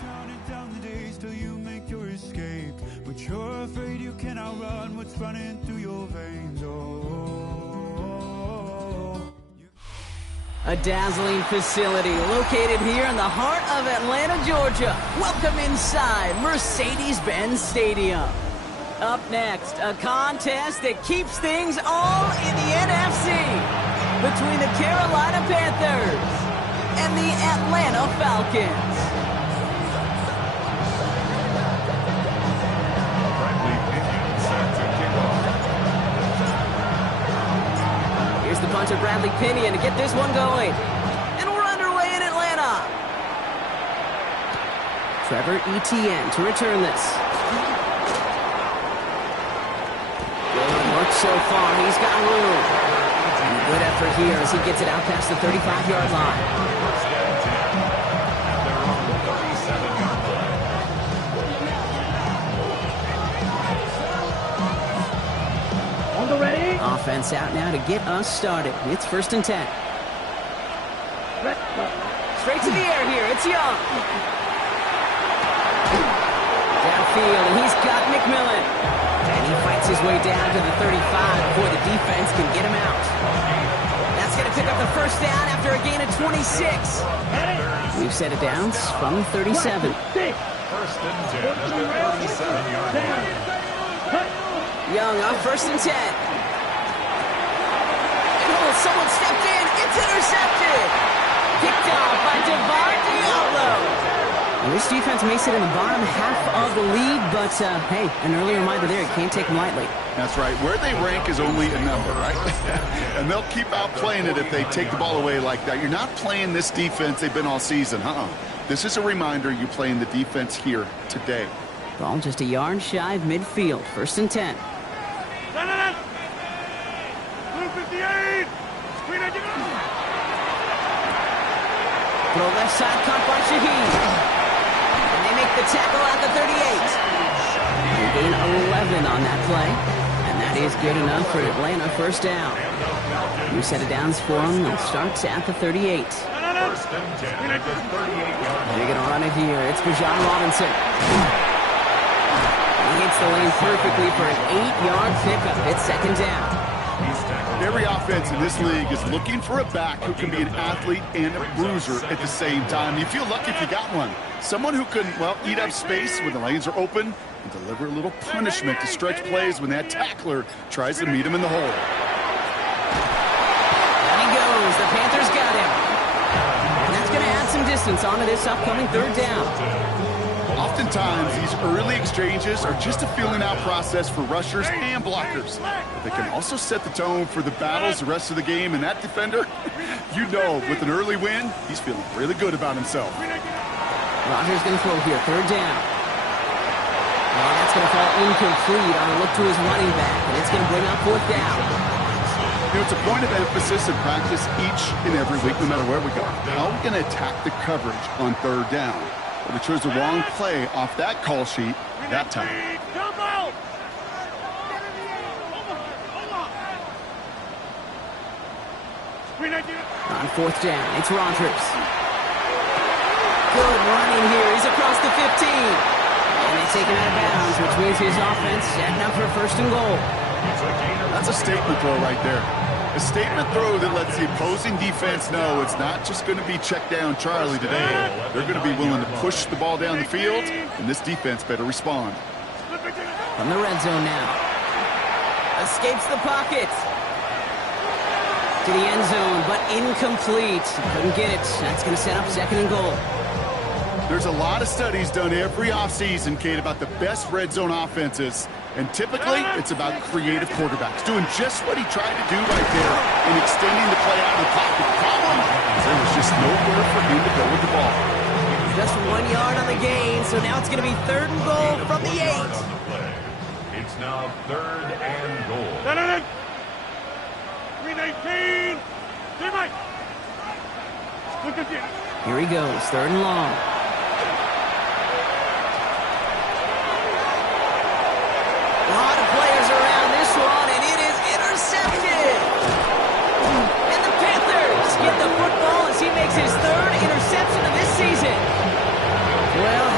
Counting down the days till you make your escape, but you're afraid you cannot run what's running through your veins. A dazzling facility located here in the heart of Atlanta, Georgia. Welcome inside Mercedes-Benz Stadium. Up next, a contest that keeps things all in the NFC between the Carolina Panthers and the Atlanta Falcons. Here's the punch of Bradley Pinion to get this one going. And we're underway in Atlanta. Trevor Etienne to return this. Good work so far. He's got room. And a good effort here as he gets it out past the 35-yard line. Ready? Offense out now to get us started. It's 1st and 10. Straight to the air here. It's Young. Downfield, and he's got McMillan. And he fights his way down to the 35 before the defense can get him out. That's going to pick up the 1st down after a gain of 26. We've set it down from the 37. 1st and 10 at the 37-yard line. Young on 1st and 10. And someone stepped in. It's intercepted. Picked off by Devon Diallo. This defense may sit in the bottom half of the league, but hey, an early reminder there, you can't take them lightly. That's right. Where they rank is only a number, right? And they'll keep outplaying it if they take the ball away like that. You're not playing this defense they've been all season. This is a reminder you're playing the defense here today. Ball just a yard shy of midfield. 1st and 10. Throw left side, caught by Shaheed. And they make the tackle at the 38. They gain 11 on that play. And that is good enough for Atlanta. 1st down. New set of downs for them. They'll start at the 38. 1st and 10 at the 38-yard line. They're going to run it here. It's Bijan Robinson. He hits the lane perfectly for an 8-yard pickup. It's 2nd down. Every offense in this league is looking for a back who can be an athlete and a bruiser at the same time. You feel lucky if you got one. Someone who can, well, eat up space when the lanes are open and deliver a little punishment to stretch plays when that tackler tries to meet him in the hole. Down he goes. The Panthers got him. And that's going to add some distance onto this upcoming 3rd down. Oftentimes, these early exchanges are just a feeling-out process for rushers and blockers. But they can also set the tone for the battles the rest of the game, and that defender, you know, with an early win, he's feeling really good about himself. Rodgers going to throw here, 3rd down. And that's going to fall incomplete on a look to his running back, and it's going to bring up 4th down. You know, it's a point of emphasis in practice each and every week, no matter where we go. How are we going to attack the coverage on 3rd down? But we chose the wrong play off that call sheet that time. On 4th down, it's Rodgers. Good running here. He's across the 15. And they take him out of bounds, which means his offense setting up for 1st and goal. That's a statement throw right there. A statement throw that lets the opposing defense know it's not just going to be check down Charlie today. They're going to be willing to push the ball down the field, and this defense better respond. From the red zone now. Escapes the pocket. To the end zone, but incomplete. Couldn't get it. That's going to set up 2nd and goal. There's a lot of studies done every offseason, Kate, about the best red zone offenses. And typically, it's about creative quarterbacks doing just what he tried to do right there and extending the play out of the pocket. The problem is there was just nowhere for him to go with the ball. Just 1 yard on the gain, so now it's going to be 3rd and goal from the 8. It's now 3rd and goal. 319. Here he goes, 3rd and long. A lot of players around this one, and it is intercepted. And the Panthers get the football as he makes his 3rd interception of this season. Well,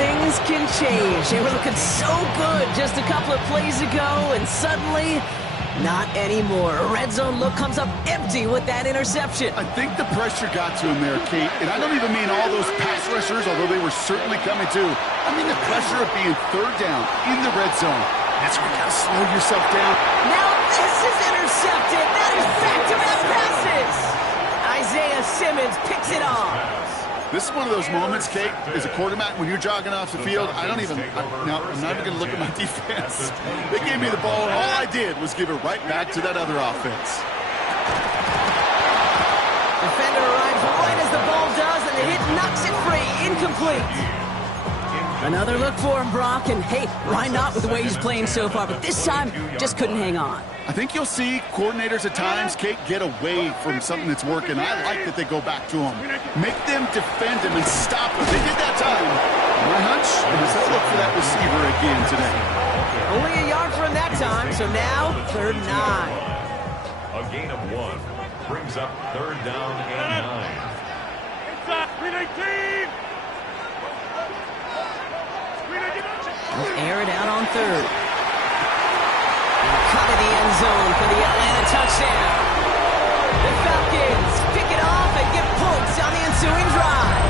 things can change. They were looking so good just a couple of plays ago, and suddenly, not anymore. A red zone look comes up empty with that interception. I think the pressure got to him there, Kate. And I don't even mean all those pass rushers, although they were certainly coming too. I mean the pressure of being third down in the red zone. That's where you got to slow yourself down. Now this is intercepted. That is back-to-back passes. Isaiah Simmons picks it off. This is one of those moments, Kate, as a quarterback, when you're jogging off the field, I'm not even going to look at my defense. They gave me the ball, and all I did was give it right back to that other offense. Defender arrives right as the ball does, and the hit knocks it free. Incomplete. Another look for him, Brock, and hey, why not with the way he's playing so far? But this time, just couldn't hang on. I think you'll see coordinators at times, Kate, get away from something that's working. I like that they go back to him. Make them defend him and stop him. They did that time. My hunch is they'll look for that receiver again today. Only a yard from that time, so now 3rd and 9. A gain of 1 brings up 3rd down and 9. Inside, 319! We'll air it out on 3rd. Cut of the end zone for the Atlanta touchdown. The Falcons pick it off and get points on the ensuing drive.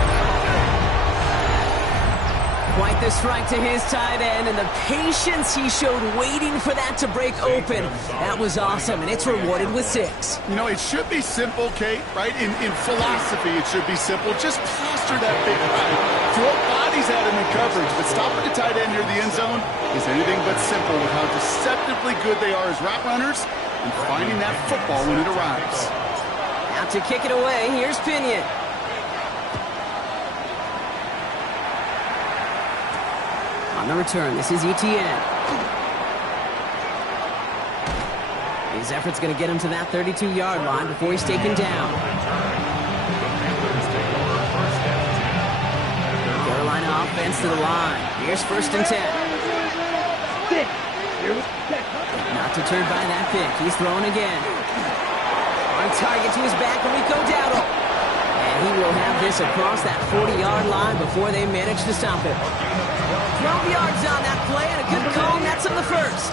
Quite the strike to his tight end, and the patience he showed waiting for that to break open. That was awesome, and it's rewarded with 6. You know, it should be simple, Kate, right? In philosophy, it should be simple. Just plaster that big guy. Throw bodies at him in coverage, but stopping the tight end near the end zone is anything but simple with how deceptively good they are as route runners and finding that football when it arrives. Out to kick it away, here's Pinion. On the return, this is Etienne. His effort's going to get him to that 32-yard line before he's taken down. Carolina offense to the line. Here's 1st and 10. Not deterred by that pick. He's throwing again. On target to his back, Rico Dowdle. And he will have this across that 40-yard line before they manage to stop it. 12 yards on that play, and a good call, and that's on the 1st.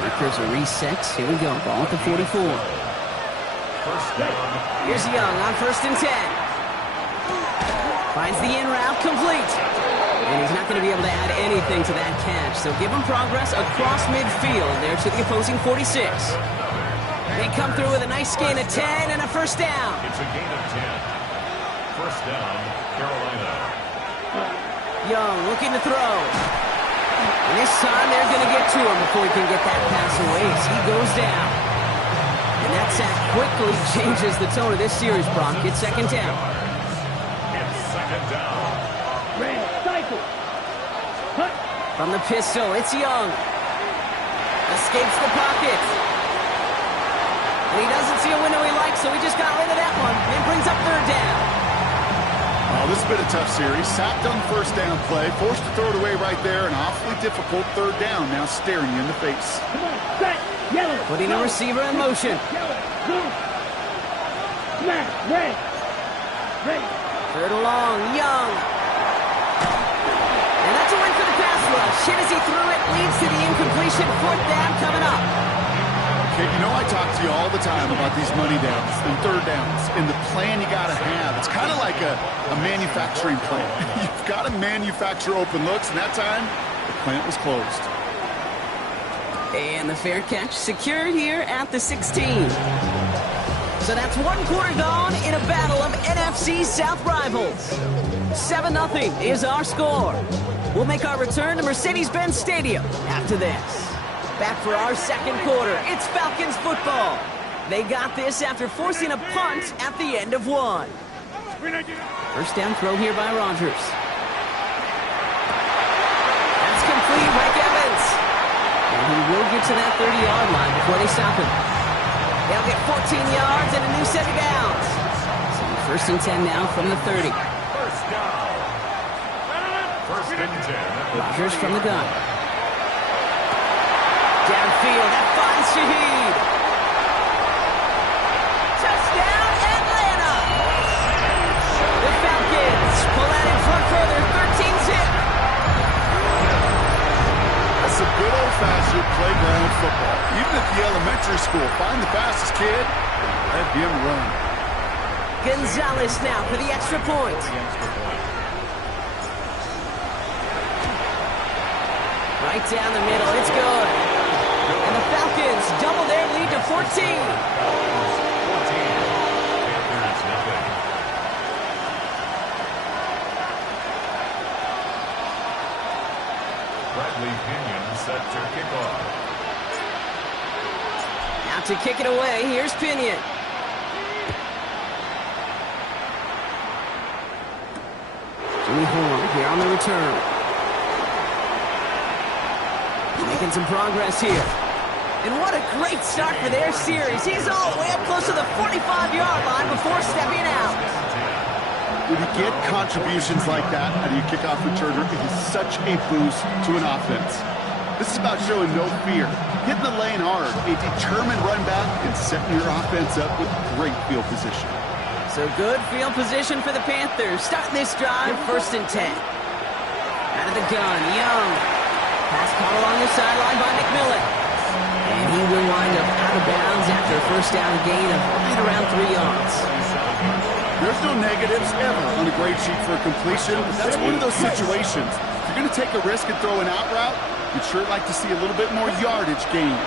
Markers are reset. Here we go. Ball at the 44. Here's Young on 1st and 10. Finds the in route complete. And he's not going to be able to add anything to that catch. So give him progress across midfield there to the opposing 46. They come through with a nice gain of 10 and a 1st down. It's a gain of 10. 1st down, Carolina. Young looking to throw. And this time they're going to get to him before he can get that pass away as he goes down. And that sack quickly changes the tone of this series, Brock. It's 2nd down. It's 2nd down. From the pistol, it's Young. Escapes the pocket. And he doesn't see a window he likes, so he just got rid of that one. And brings up 3rd down. Oh, this has been a tough series. Sacked on 1st down play. Forced to throw it away right there. An awfully difficult 3rd down now staring you in the face. Putting a receiver in motion. 3rd and long, Young. And that's a win for the pass rush. Hit as he threw it, leads to the incompletion. 4th down coming up. Okay, you know I talk to you all the time about these money downs and 3rd downs and the plan you got to have. It's kind of like a manufacturing plant. You've got to manufacture open looks, and that time, the plant was closed. And the fair catch secured here at the 16. So that's 1 quarter gone in a battle of NFC South rivals. 7-0 is our score. We'll make our return to Mercedes-Benz Stadium after this. Back for our 2nd quarter. It's Falcons football. They got this after forcing a punt at the end of 1. 1st down throw here by Rodgers. That's complete, Mike Evans. And he will get to that 30-yard line before they stop him. They'll get 14 yards and a new set of downs. So 1st and 10 now from the 30. 1st down. 1st and 10. Rodgers from the gun. Downfield, that finds Shaheed. Touchdown, Atlanta! The Falcons pull out in front further, 13-zip. school. Find the fastest kid, let him run. Gonzalez now for the extra point. Right down the middle, it's good. And the Falcons double their lead to 14. Bradley Pinion set to kick off. Now to kick it away, here's Pinion. Jimmy Horn here on the return. Making some progress here. And what a great start for their series. He's all the way up close to the 45-yard line before stepping out. When you get contributions like that out of your kickoff returner, it is such a boost to an offense. This is about showing no fear, hitting the lane hard, a determined run back, and setting your offense up with great field position. So good field position for the Panthers. Starting this drive, 1st and 10. Out of the gun, Young. Pass caught along the sideline by McMillan. And he will wind up out of bounds after a first down gain of right around 3 yards. There's no negatives ever on a grade sheet for a completion, but that's one of those situations. If you're going to take a risk and throw an out route, you'd sure like to see a little bit more yardage gained.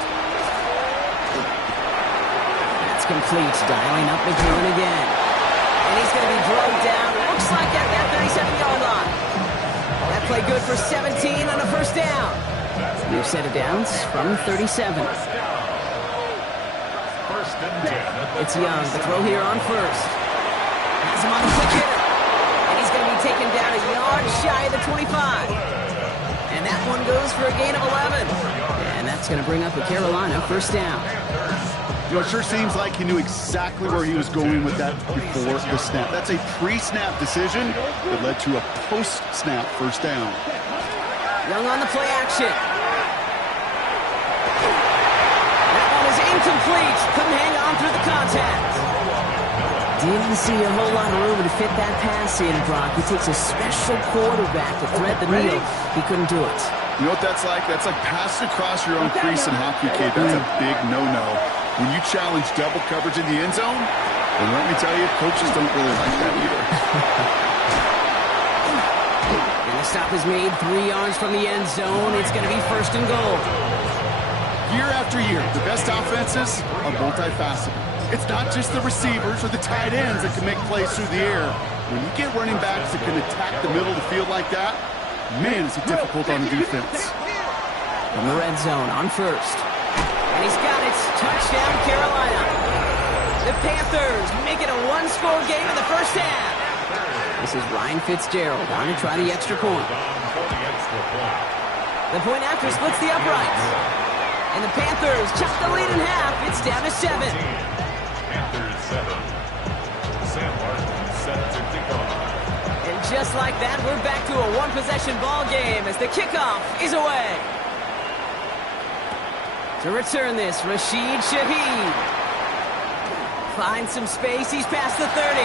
That's complete. Dialing up McMillan again. And he's going to be drugged down. Looks like at that 37-yard line. That play good for 17 on a first down. New set of downs from 37. It's Young. The throw here on first. Has him on the quick hitter. And he's going to be taken down a yard shy of the 25. And that one goes for a gain of 11. And that's going to bring up a Carolina first down. You know, it sure seems like he knew exactly where he was going with that before the snap. That's a pre-snap decision that led to a post-snap first down. Young on the play action. That one is incomplete. Couldn't hang on through the contact. Didn't see a whole lot of room to fit that pass in, Brock. He takes a special quarterback to thread the needle. He couldn't do it. You know what that's like? That's like passing across your own crease in hockey, kid. That's a big no-no. When you challenge double coverage in the end zone, and let me tell you, coaches don't really like that either. And the stop is made 3 yards from the end zone. It's going to be 1st and goal. Year after year, the best offenses are multifaceted. It's not just the receivers or the tight ends that can make plays through the air. When you get running backs that can attack the middle of the field like that, man, is it difficult on the defense. From the red zone on first. And he's got it. Touchdown, Carolina. The Panthers make it a one-score game in the first half. This is Ryan Fitzgerald on to try the extra point. The point after splits the uprights. And the Panthers chop the lead in half. It's down to 7. Panthers 7. Sam Martin set to kick off. And just like that, we're back to a one-possession ball game as the kickoff is away. To return this, Rashid Shaheed. Finds some space. He's past the 30. 40.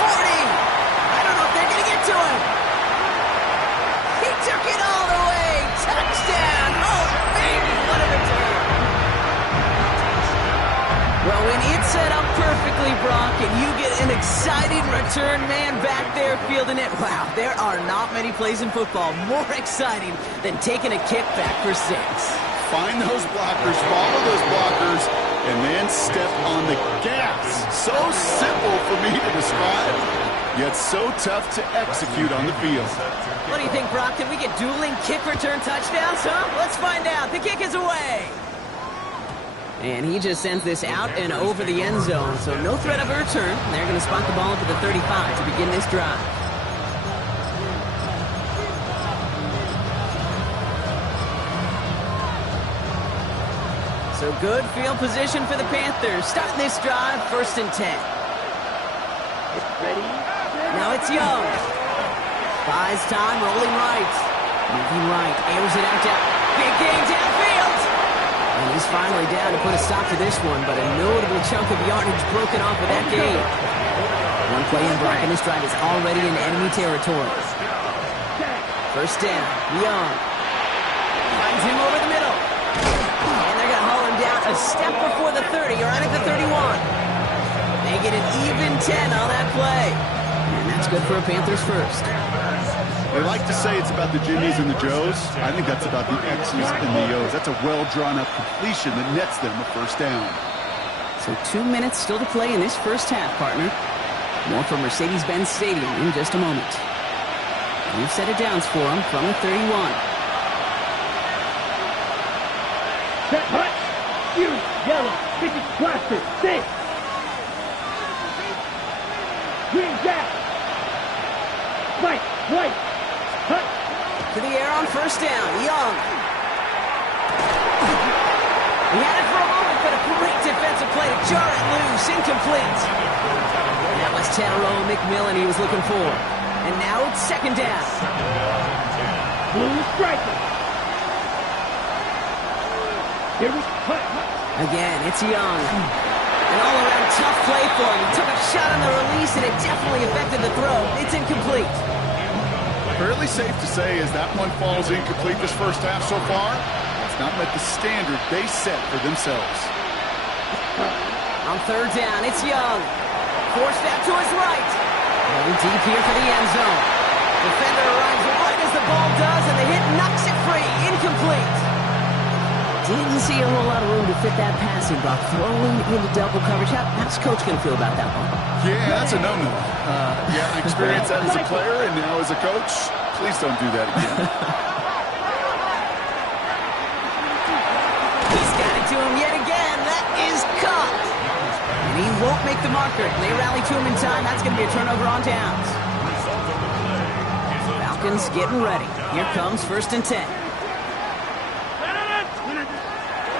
I don't know if they're going to get to him. He took it all the way. Touchdown. Oh, baby, what a return. Well, when it's set up perfectly, Brock, and you get an exciting return man back there fielding it, wow, there are not many plays in football more exciting than taking a kick back for 6. Find those blockers, follow those blockers, and then step on the gas. So simple for me to describe, yet so tough to execute on the field. What do you think, Brock? Can we get dueling kick return touchdowns, huh? Let's find out. The kick is away. And he just sends this out and over the end zone, so no threat of a return. They're going to spot the ball to the 35 to begin this drive. So good field position for the Panthers. Starting this drive, 1st and 10. Ready? Now it's Young. Buys time, rolling right. Moving right, airs it out down. Big game downfield. And he's finally down to put a stop to this one, but a notable chunk of yardage broken off of that game. One play in Brock, and this drive is already in enemy territory. First down, Young. Finds him over the middle. And they're going to haul him down a step before the 30, or right at the 31. They get an even 10 on that play. And that's good for a Panthers first. They like to say it's about the Jimmies and the Joes. I think that's about the X's and the O's. That's a well-drawn-up completion that nets them a first down. So 2 minutes still to play in this first half, partner. More from Mercedes-Benz Stadium in just a moment. New set of downs for them from the 31. Set, hut, you, yellow, sticky, plastic, stick. Green jack. White, white, hut. To the air on first down, Young. He had it for a moment, but a great defensive play to jar it loose, incomplete. That was Tyrone McMillan he was looking for. And now it's second down. Blue striker. Here we hut. Again, it's Young. An all-around tough play for him. He took a shot on the release, and it definitely affected the throw. It's incomplete. Fairly safe to say as that one falls incomplete this first half so far, it's not met the standard they set for themselves. On third down, it's Young. Forced out to his right. Going deep here for the end zone. Defender arrives right as the ball does, and the hit knocks it free. Incomplete. Didn't see a whole lot of room to fit that passing block. Throwing into double coverage. How's Coach going to feel about that one? Yeah, that's a no-no. Yeah, I experienced that as a player and now as a coach. Please don't do that again. He's got it to him yet again. That is caught. And he won't make the marker. They rally to him in time. That's going to be a turnover on downs. Falcons getting ready. Here comes first and 10.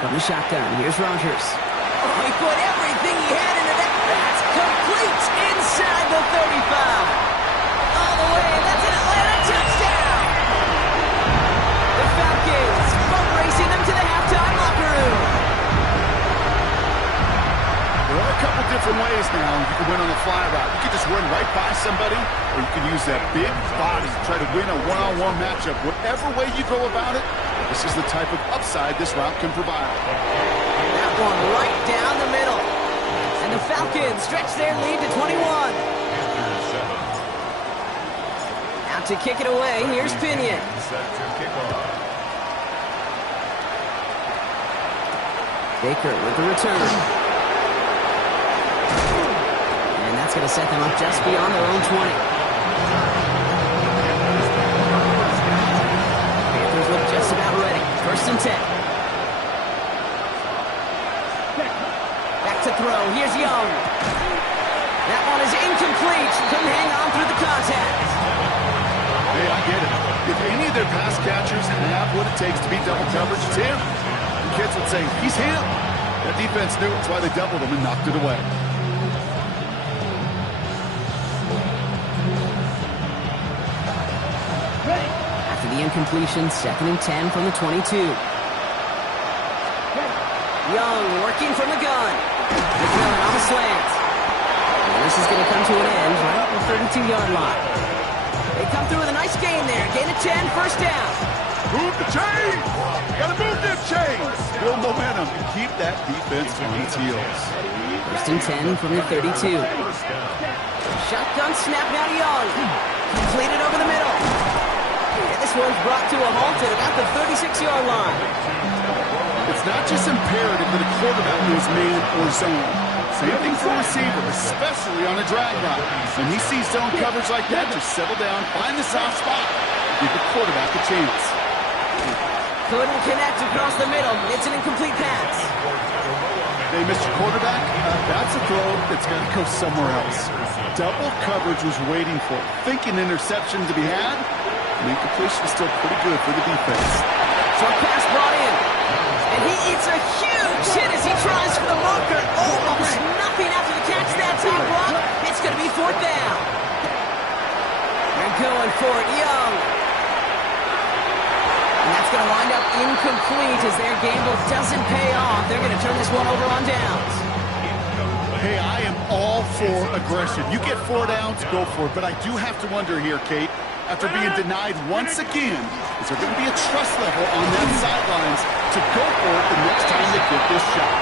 From the shotgun, here's Rodgers. Oh, he put everything he had into that. That's complete inside the 35. All the way, that's an Atlanta touchdown. The Falcons boat racing them to the halftime locker room. There are a couple different ways now you can win on a fly route. You can just run right by somebody, or you can use that big body to try to win a one-on-one matchup. Whatever way you go about it, this is the type of upside this route can provide. That one right down the middle. And the Falcons stretch their lead to 21. Out to kick it away, here's Pinion. Baker with the return. And that's going to set them up just beyond their own 20. Just about ready. First and 10. Back to throw. Here's Young. That one is incomplete. Couldn't hang on through the contact. Hey, I get it. If any of their pass catchers have what it takes to beat double coverage, it's him. The kids would say, he's him. That defense knew it's why they doubled him and knocked it away. The incompletion, second and 10 from the 22. Young working from the gun. McMillan on the slant. And this is going to come to an end right at the 32-yard line. They come through with a nice gain there. Gain of 10, first down. Move the chains! Gotta move them chains! Build momentum and keep that defense on its heels. First and 10 from the 32. Shotgun snap now to Young. Completed over the middle. This one's brought to a halt at about the 36-yard line. It's not just imperative that a quarterback knows man or zone. Same thing for a receiver, especially on a drag route. When he sees zone coverage like that, just settle down, find the soft spot, give the quarterback a chance. Couldn't connect across the middle. It's an incomplete pass. Hey, Mr. Quarterback, that's a throw that's got to go somewhere else. Double coverage was waiting for it. Thinking interception to be had. The incompletion is still pretty good for the defense. Short pass brought in. And he eats a huge hit as he tries for the marker. Almost nothing after the catch that time block. It's going to be fourth down. They're going for it, Young. And that's going to wind up incomplete as their gamble doesn't pay off. They're going to turn this one over on downs. Hey, I am all for aggression. You get 4 downs, go for it. But I do have to wonder here, Kate, after being denied once again. Is there going to be a trust level on that sidelines to go for it the next time they get this shot?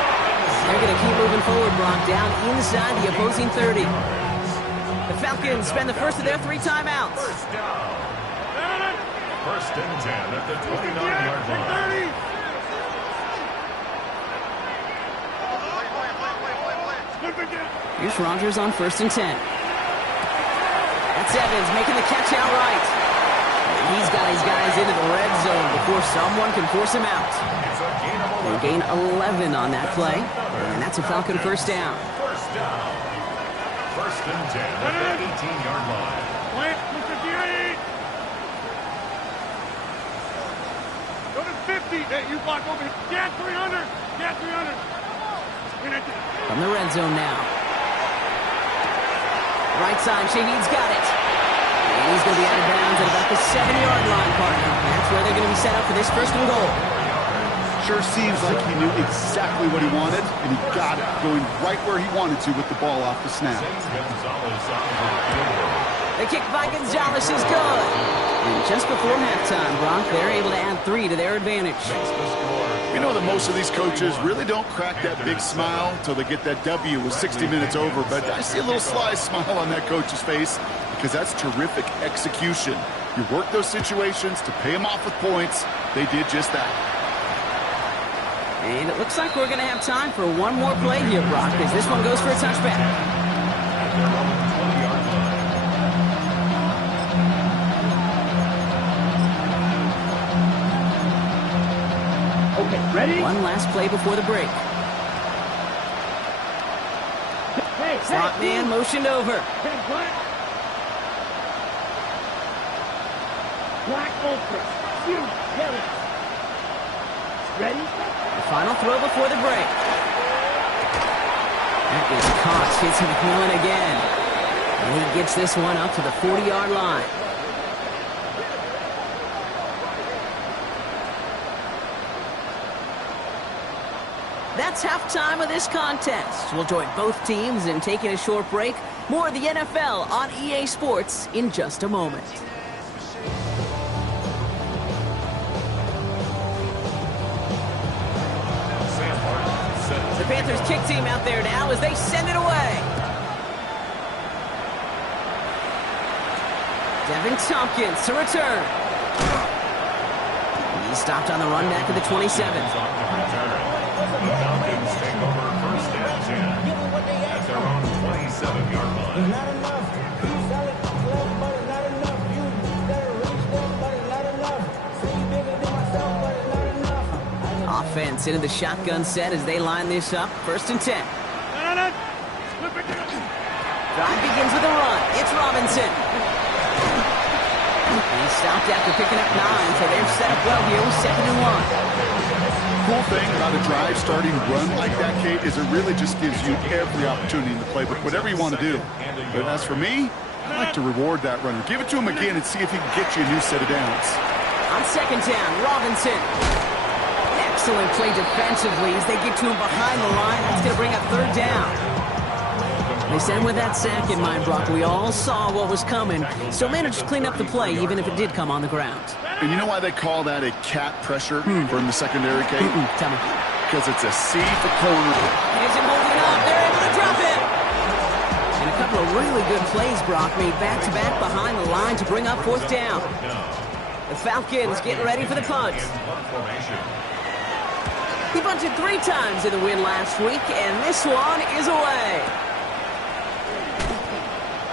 They're going to keep moving forward, Brock, down inside the opposing 30. The Falcons spend the first of their 3 timeouts. First down. First and 10 at the 29-yard line. Here's Rodgers on first and 10. That's Evans making the catch outright. He's got his guys into the red zone before someone can force him out. They gain 11 on that play, and that's a Falcon first down. First down. First and 10 at the 18-yard line. Go to 50. Hey, you block over. Get 300. Get 300. From the red zone now. Right side, Shaheed's got it. And he's going to be out of bounds at about the 7-yard line, partner. That's where they're going to be set up for this first and goal. Sure seems like he knew exactly what he wanted, and he got it, going right where he wanted to with the ball off the snap. The kick by Gonzalez is good. And just before halftime, Brock, they're able to add 3 to their advantage. You know that most of these coaches really don't crack that big smile until they get that W with 60 minutes over, but I see a little sly smile on that coach's face because that's terrific execution. You work those situations to pay them off with points. They did just that. And it looks like we're going to have time for one more play here, Brock, as this one goes for a touchback. Okay, ready? One last play before the break. Hey, Slot man motioned over. Hey, Black Ultra. Huge. Yellow. Ready? The final throw before the break. That is caught. Hits McMillan again. And he gets this one up to the 40-yard line. That's halftime of this contest. We'll join both teams in taking a short break. More of the NFL on EA Sports in just a moment. The Panthers kick team out there now as they send it away. Devin Tompkins to return. He's stopped on the run back at the 27. Falcons take over first and 10 at their own 27-yard line. Offense into the shotgun set as they line this up. First and 10. Drive begins with a run. It's Robinson. He stopped after picking up 9, so they're set up well here with 2nd and 1. Cool thing about a drive starting run like that, Kate, is it really just gives you every opportunity in the playbook, whatever you want to do. But as for me, I like to reward that runner. Give it to him again and see if he can get you a new set of downs. On 2nd down, Robinson. Excellent play defensively as they get to him behind the line. That's going to bring up 3rd down. They send with that sack in mind, Brock. We all saw what was coming. Still managed to clean up the play, even if it did come on the ground. And you know why they call that a cat pressure from the secondary, Kate? Tell me. Because it's a C for corner. Here's him holding it up. They're able to drop it. And a couple of really good plays, Brock, made back-to-back behind the line to bring up 4th down. The Falcons getting ready for the punt. He punted 3 times in the win last week, and this one is away.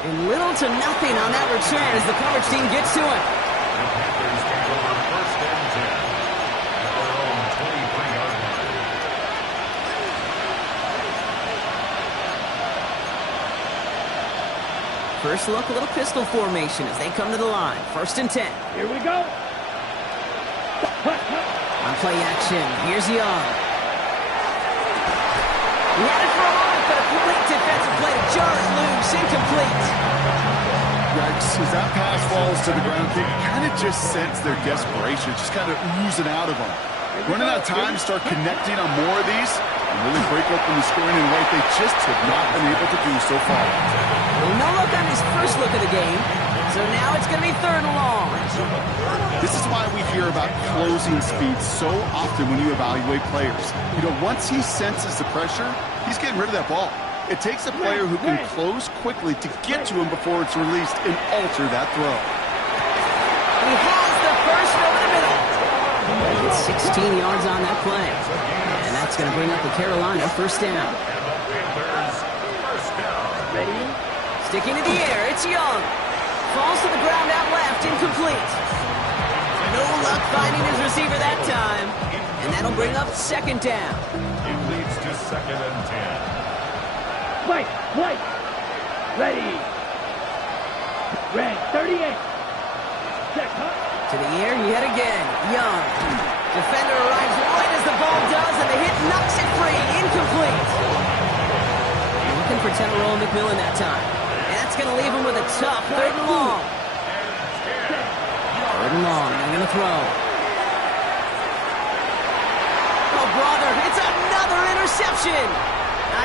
And little to nothing on that return as the coverage team gets to him. The Panthers take over first and 10 at their own 23-yard line. First look, a little pistol formation as they come to the line. First and 10. Here we go. On play action, here's Young. He had it for a moment, but a complete defensive play to jar it loose, incomplete. Rex, as that pass falls to the ground, you kind of just sense their desperation, just kind of oozing out of them. Running out of time to start connecting on more of these and really break open the scoring in a way they just have not been able to do so far. Well, no look on his first look of the game. So now it's going to be 3rd and long. This is why we hear about closing speed so often when you evaluate players. You know, once he senses the pressure, he's getting rid of that ball. It takes a player who can close quickly to get to him before it's released and alter that throw. He has the first over the middle. It's 16 yards on that play. And that's going to bring up the Carolina 1st down. Ready? Sticking to the air, it's Young. Falls to the ground out left, incomplete. No luck finding his receiver that time. And that'll bring up 2nd down. It leads to 2nd and 10. White. Ready. Red, 38. Check, huh? To the air yet again. Young. Defender arrives right as the ball does, and the hit knocks it free. Incomplete. Looking for Teneroa McMillan that time. And that's going to leave him with a tough 3rd and long. 3rd and long. They're going to throw. Oh, brother. It's another interception.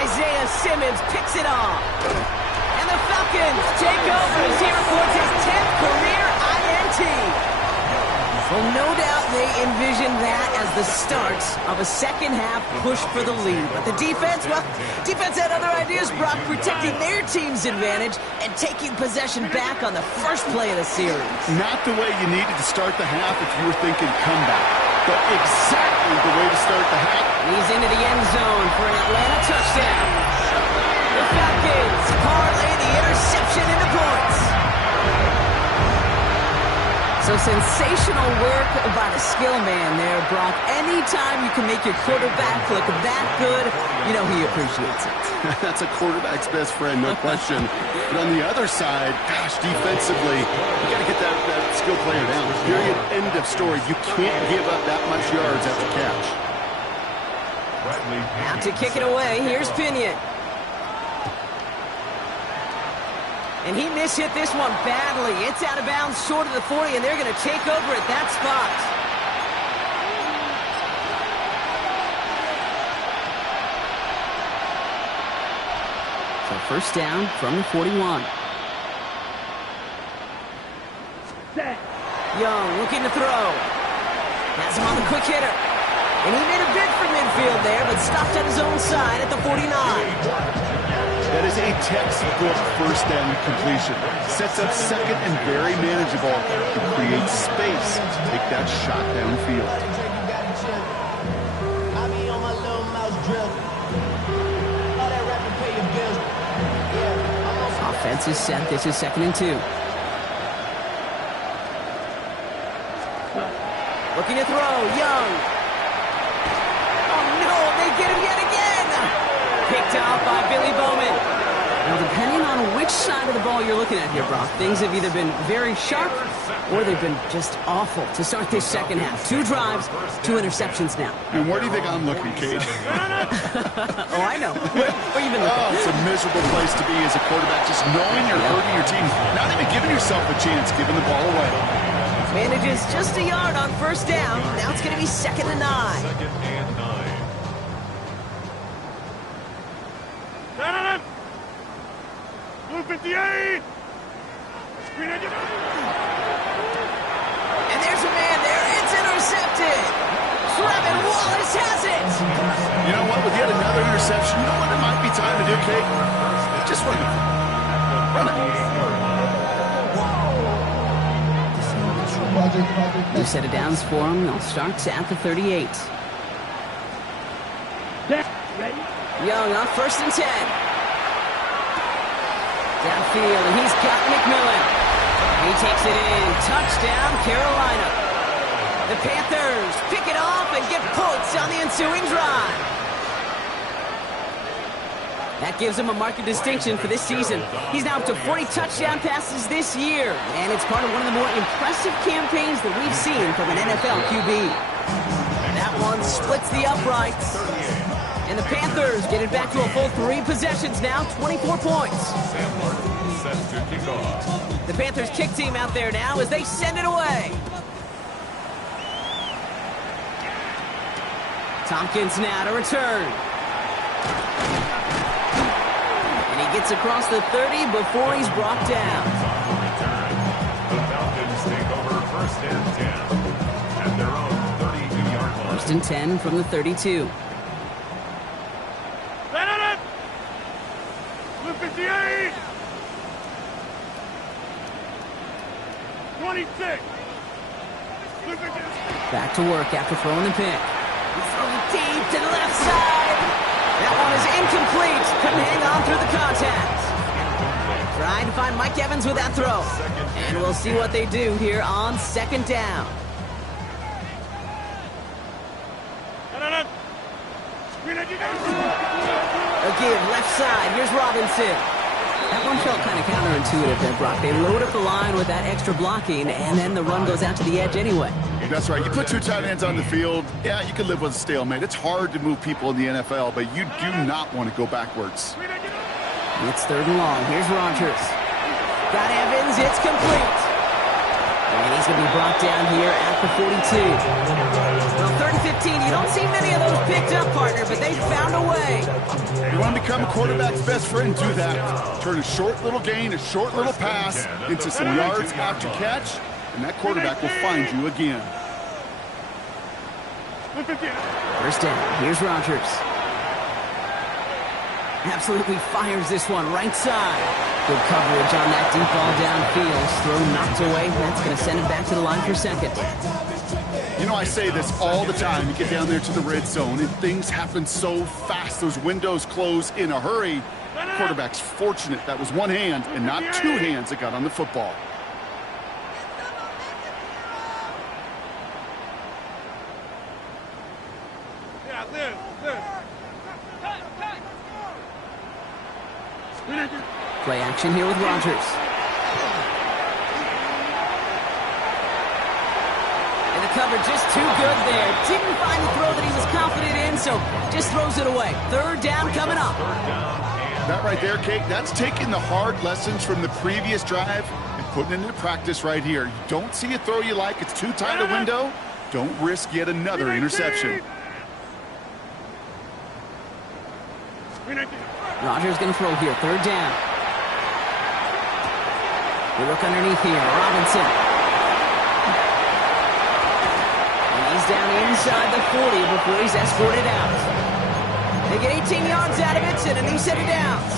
Isaiah Simmons picks it off. And the Falcons take over as he reports his 10th career INT. Well, no doubt they envisioned that as the start of a second-half push for the lead. But the defense, well, defense had other ideas, Brock, protecting their team's advantage and taking possession back on the first play of the series. Not the way you needed to start the half if you were thinking comeback, but exactly the way to start the half. He's into the end zone for an Atlanta touchdown. The Falcons parlay the interception into points. So sensational work by the skill man there, Brock. Anytime you can make your quarterback look that good, you know he appreciates it. That's a quarterback's best friend, no question. But on the other side, gosh, defensively, you got to get that skill player down. Period, end of story. You can't give up that much yards after catch. Out to kick it away, here's Pinion. And he mishit this one badly. It's out of bounds short of the 40, and they're going to take over at that spot. So 1st down from the 41. Young looking to throw. Has him on the quick hitter. And he made a bid for midfield there, but stopped at his own side at the 49. That is a textbook 1st down completion. Sets up 2nd and very manageable to create space to take that shot downfield. Offense is set. This is 2nd and 2. Looking to throw. Young. Oh, no. They get him yet again. Picked off by Billy Bowman. Now, depending on which side of the ball you're looking at here, Brock, things have either been very sharp or they've been just awful to start this second half. 2 drives, 2 interceptions now. And where do you think I'm looking, Kate? Oh, I know. Where you been looking? Oh, it's a miserable place to be as a quarterback, just knowing you're hurting your team, not even giving yourself a chance, giving the ball away. Manages just a yard on 1st down. Now it's going to be 2nd and 9. 2nd and 9. Blue 58! And there's a man there. It's intercepted. Trevin Wallace has it. You know what? With yet another interception, you know what it might be time to do, Kate? Just run it. Run it. New set of downs for him. They'll start at the 38. Ready? Young on 1st and 10. Downfield, and he's got McMillan. He takes it in. Touchdown, Carolina. The Panthers pick it off and get points on the ensuing drive. That gives him a marked distinction for this season. He's now up to 40 touchdown passes this year, and it's part of one of the more impressive campaigns that we've seen from an NFL QB. That one splits the uprights. And the Panthers get it back to a full 3 possessions now, 24 points. Set to kick off. The Panthers kick team out there now as they send it away. Tompkins now to return. And he gets across the 30 before he's brought down. First and 10 at their own 32-yard line. First and 10 from the 32. Let it! Blue 58! 26! Blue 58! Back to work after throwing the pick. Throwing deep to the left side. That one is incomplete. Couldn't hang on through the contact. Trying to find Mike Evans with that throw. And we'll see what they do here on second down. A give left side. Here's Robinson. That one felt kind of counterintuitive there, Brock. They load up the line with that extra blocking, and then the run goes out to the edge anyway. That's right. You put two tight ends on the field, yeah, you can live with a stalemate. It's hard to move people in the NFL, but you do not want to go backwards. It's third and long. Here's Rodgers. Got Evans. It's complete. And he's going to be brought down here at the 42. Well, 3rd and 15. You don't see many of those picked up, partner, but they found a way. You want to become a quarterback's best friend, do that. Turn a short little gain, a short little pass into some yards after catch, and that quarterback will find you again. First down. Here's Rodgers. Absolutely fires this one right side. Good coverage on that deep ball downfield. Throw knocked away. That's going to send it back to the line for second. You know, I say this all the time. You get down there to the red zone, and things happen so fast. Those windows close in a hurry. Quarterback's fortunate that was one hand and not two hands that got on the football. Play action here with Rodgers. And the cover just too good there. Didn't find the throw that he was confident in, so just throws it away. Third down coming up. That right there, Kate, that's taking the hard lessons from the previous drive and putting it into practice right here. You don't see a throw you like, it's too tight a window, don't risk yet another interception. Rodgers going to throw here. Third down. We look underneath here. Robinson. And he's down inside the 40 before he's escorted out. They get 18 yards out of it and a new set of downs.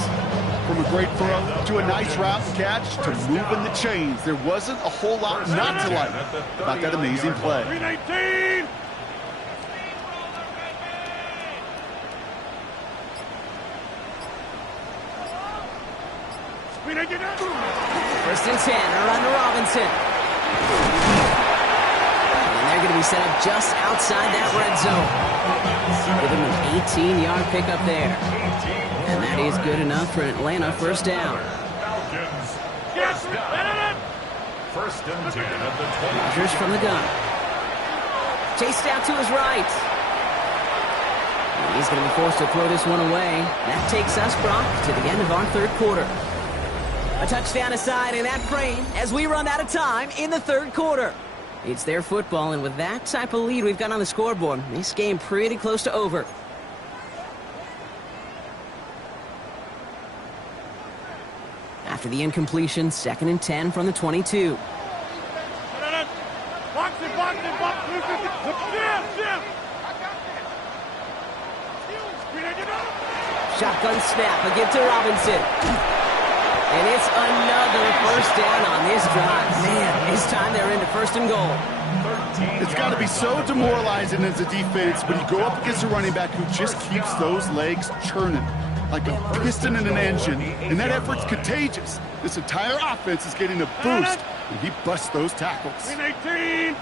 From a great throw to a nice route catch to moving the chains. There wasn't a whole lot not to like about that amazing play. 319! First and 10, around to Robinson. And they're going to be set up just outside that red zone. Give him an 18-yard pickup there. And that is good enough for Atlanta first down. First and 10 at the 20. Rodgers from the gun. Chased out to his right. And he's going to be forced to throw this one away. That takes us, Brock, to the end of our third quarter. A touchdown aside in that frame as we run out of time in the third quarter. It's their football, and with that type of lead we've got on the scoreboard, this game pretty close to over. After the incompletion, 2nd and 10 from the 22. Shotgun snap, a give to Robinson. And it's another first down on this drive. Man, this time they're into first and goal. It's got to be so demoralizing as a defense when you go up against a running back who just keeps those legs churning like a piston in an engine, and that effort's contagious. This entire offense is getting a boost when he busts those tackles. 18!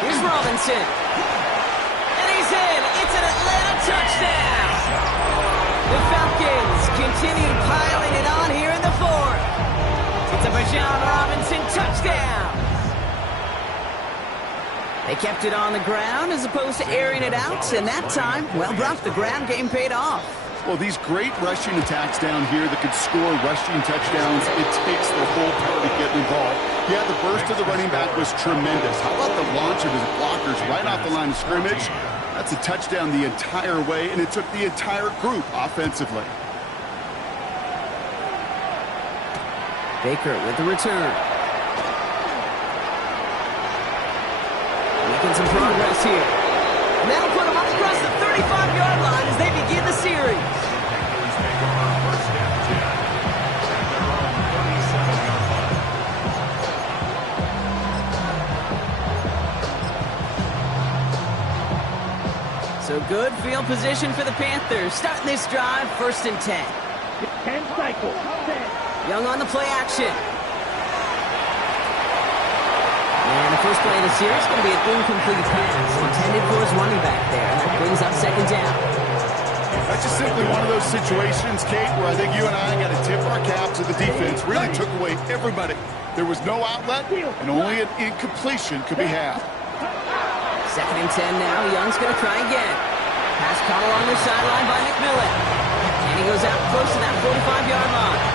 Here's Robinson. And he's in. It's an Atlanta touchdown. The Falcons continue piling it on here in the fourth. It's a Bijan Robinson touchdown. They kept it on the ground as opposed to airing it out, and that time, well, Brock, the ground game paid off. Well, these great rushing attacks down here that could score rushing touchdowns, it takes the whole party getting involved. Yeah, the burst of the running back was tremendous. How about the launch of his blockers right off the line of scrimmage? That's a touchdown the entire way, and it took the entire group offensively. Baker with the return. Making some progress here. And that'll put them up across the 35-yard line as they begin the series. Panthers take over first and 10 at their own 37-yard line. So good field position for the Panthers. Starting this drive, first and 10. 10 cycles. 10. Young on the play action. And the first play of the series is going to be an incomplete pass intended for his running back there. And that brings up second down. That's just simply one of those situations, Kate, where I think you and I got to tip our cap to the defense. Really took away everybody. There was no outlet, and only an incompletion could be had. Second and 10 now. Young's going to try again. Pass caught along the sideline by McMillan. And he goes out close to that 45-yard line.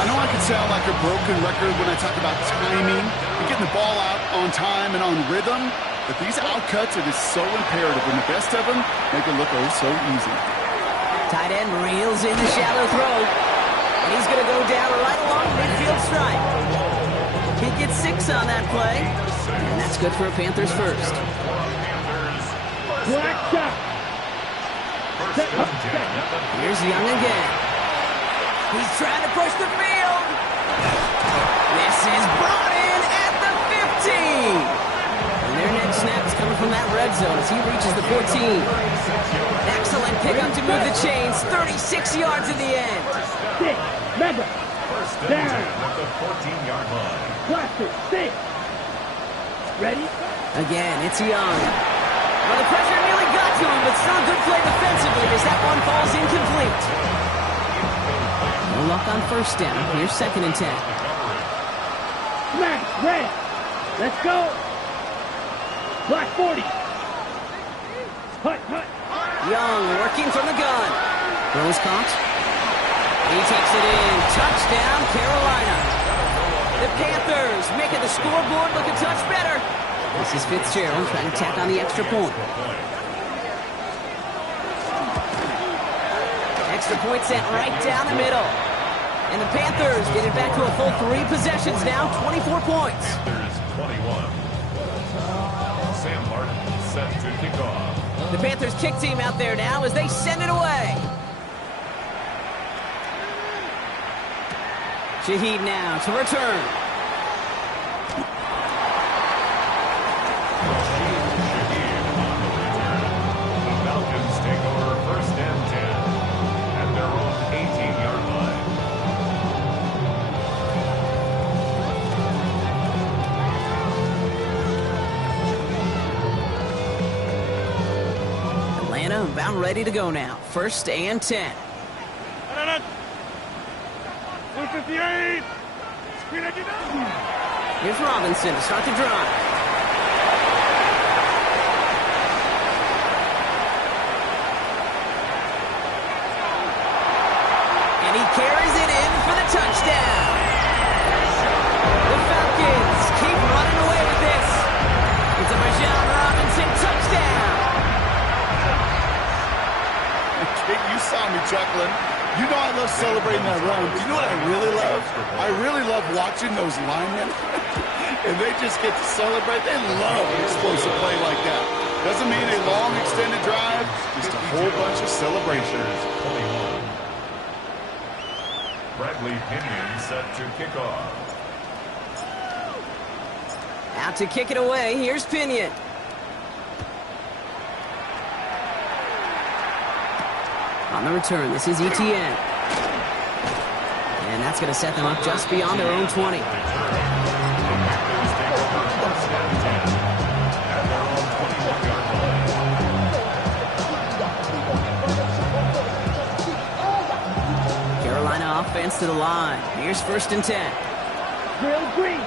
I know I can sound like a broken record when I talk about timing and getting the ball out on time and on rhythm, but these outcuts, it is so imperative, and the best of them make it look oh so easy. Tight end reels in the shallow throw. And he's going to go down right along midfield stripe. He gets 6 on that play. And that's good for a Panthers first. Black shot. Here's Young again. He's trying to push the field. This is brought in at the 15. And their next snap is coming from that red zone as he reaches the 14. Excellent pickup to move the chains. 36 yards in the end. 6. Remember. First and 10 at the 14-yard line. Plastic. 6. Ready? Again, it's Young. Well, the pressure nearly got to him, but still a good play defensively as that one falls incomplete. No luck on first down. Here's second and 10. Smash. Red. Let's go. Black 40. Hut. Young working from the gun. Throws caught. He takes it in. Touchdown, Carolina. The Panthers making the scoreboard look a touch better. This is Fitzgerald trying to tack on the extra point. Extra point sent right down the middle. And the Panthers get it back to a full 3 possessions now, 24 points. Panthers 21. Sam Martin set to kick off. The Panthers kick team out there now as they send it away. Shaheed now to return. The Falcons take over first and 10 at their own 18-yard line. Atlanta about ready to go now. First and 10. 158. Here's Robinson to start the drive. And he carries it in for the touchdown. The Falcons keep running away with this. It's a Bijan Robinson touchdown. Kate, you saw me chuckling. You know I love celebrating that run. You know what I really love? I really love watching those linemen. And they just get to celebrate. They love explosive play like that. Doesn't mean a long extended drive, just a whole bunch of celebrations. 21. Bradley Pinion set to kick off. Out to kick it away. Here's Pinion. On the return, this is Etienne. And that's going to set them up just beyond their own 20. Carolina offense to the line. Here's first and 10. Drill green.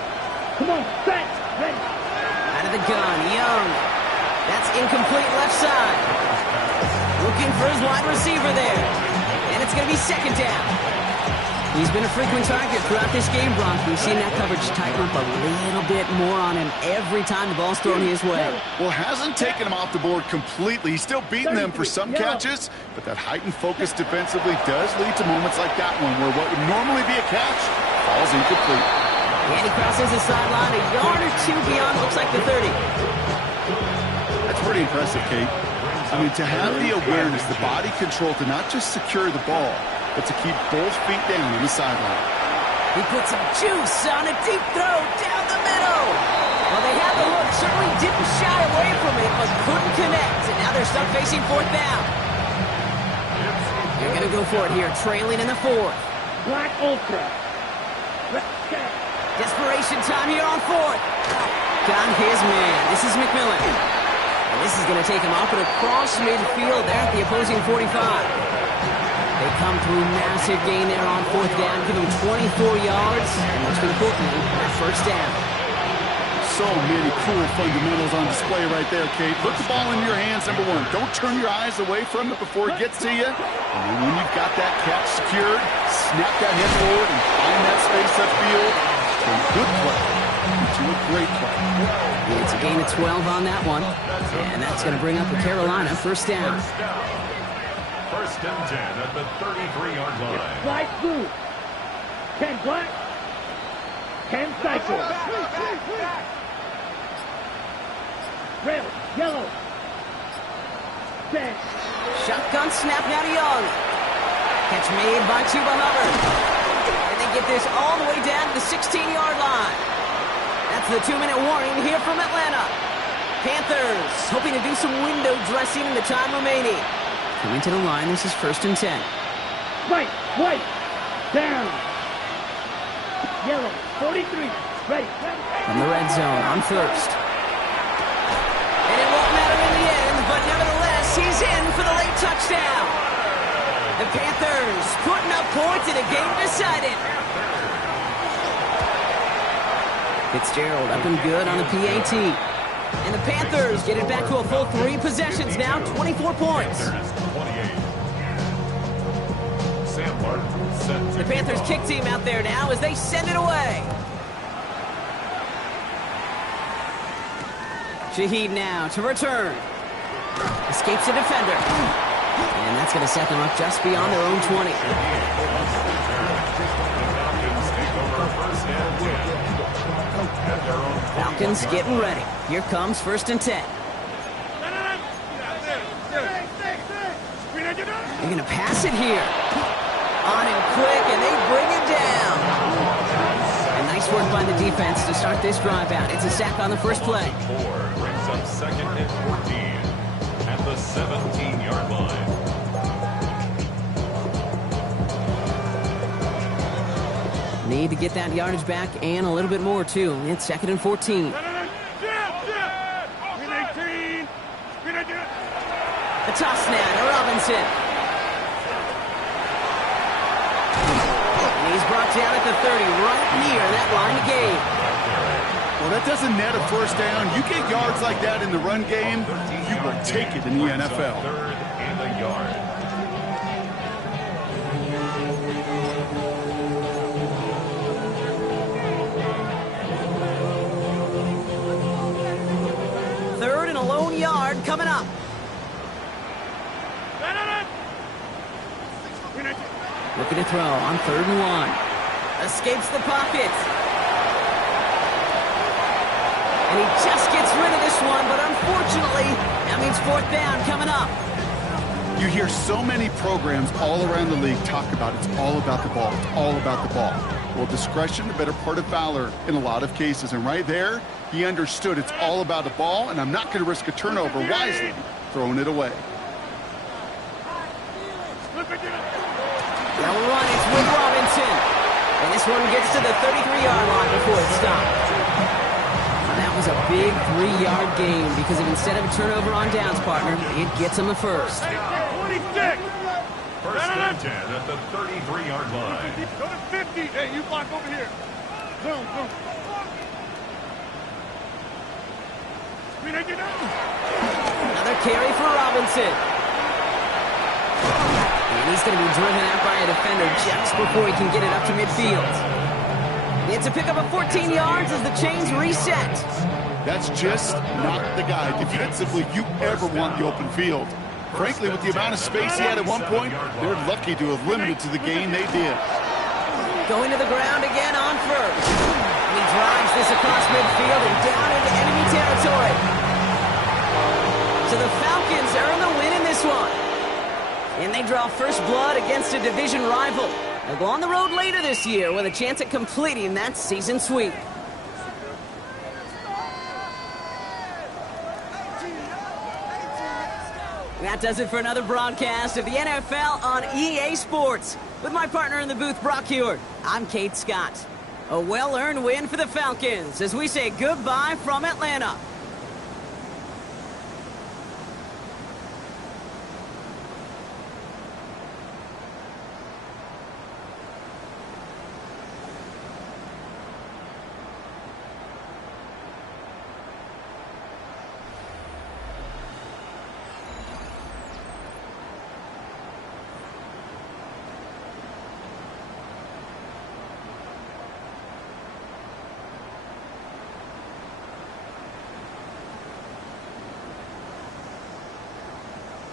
Come on, set. Ready. Out of the gun, Young. That's incomplete left side. Looking for his wide receiver there. And it's going to be second down. He's been a frequent target throughout this game, Bronk. We've seen that coverage tighten up a little bit more on him every time the ball's thrown his way. Well, hasn't taken him off the board completely. He's still beating them for some catches, but that heightened focus defensively does lead to moments like that one where what would normally be a catch Falls incomplete. And he crosses the sideline a yard or two beyond, looks like the 30. That's pretty impressive, Kate. I mean, to have the awareness, the body control to not just secure the ball, but to keep both feet down on the sideline. He put some juice on a deep throw down the middle. Well, they had the look, certainly didn't shy away from it, but couldn't connect. And now they're stuck facing fourth down. They're going to go for it here, trailing in the fourth. Black Ultra. Desperation time here on fourth. Got his man. This is McMillan. And this is going to take him up and across midfield there at the opposing 45. They come through massive gain there on fourth down, give him 24 yards, and most importantly, first down. So many cool fundamentals on display right there, Kate. Put the ball in your hands, number one. Don't turn your eyes away from it before it gets to you. And then when you've got that catch secured, snap that head forward and find that space upfield. From a good play to a great play. It's a gain of 12 on that one. And that's going to bring up the Carolina first down. First and 10 at the 33-yard line. Black blue. 10 black. 10 cycle. Red, yellow. 10. Shotgun snap now to Young. Catch made by Chuba Hubbard. And they get this all the way down to the 16-yard line. That's the 2-minute warning here from Atlanta. Panthers hoping to do some window dressing in the time remaining. Coming to the line, this is first and 10. Right, white, down. Yellow, 43, ready. From the red zone on first. And it won't matter in the end, but nevertheless, he's in for the late touchdown. The Panthers putting up points in a game decided. Fitzgerald up and good on the PAT. And the Panthers get it back to a full 3 possessions now, 24 points. Sam Martin set to The Panthers kick team out there now as they send it away. Shaheed now to return. Escapes a defender. And that's going to set them up just beyond their own 20. Falcons getting ready. Here comes first and 10. They're going to pass it here. On him quick, and they bring it down. And nice work by the defense to start this drive out. It's a sack on the first play. 4 brings up second and 14 at the 17-yard line. Need to get that yardage back and a little bit more, too. It's second and 14. The toss now to Robinson. And he's brought down at the 30, right near that line of game. Well, that doesn't net a first down. You get yards like that in the run game, you will take it in the NFL. Third and a yard. Third and a lone yard coming up. Looking to throw on 3rd and 1. Escapes the pocket. And he just gets rid of this one, but unfortunately, that means 4th down coming up. You hear so many programs all around the league talk about it's all about the ball. It's all about the ball. Well, discretion, the better part of valor in a lot of cases. And right there, he understood it's all about the ball, and I'm not going to risk a turnover wisely, throwing it away. They'll run it with Robinson. And this one gets to the 33-yard line before it's stopped. And that was a big 3-yard gain because if instead of a turnover on downs, partner, it gets him the first. 26. First and 10 at the 33-yard line. Go to 50. Hey, you block over here. Zoom. Another carry for Robinson. And he's going to be driven out by a defender just before he can get it up to midfield. It's a pickup of 14 yards as the chains reset. That's just not the guy defensively you ever want the open field. Frankly, with the amount of space he had at one point, they're lucky to have limited to the gain they did. Going to the ground again on first. And he drives this across midfield and down into enemy territory. So the Falcons earn the win in this one. And they draw first blood against a division rival. They'll go on the road later this year with a chance at completing that season sweep. That does it for another broadcast of the NFL on EA Sports. With my partner in the booth, Brock Huard, I'm Kate Scott. A well-earned win for the Falcons as we say goodbye from Atlanta.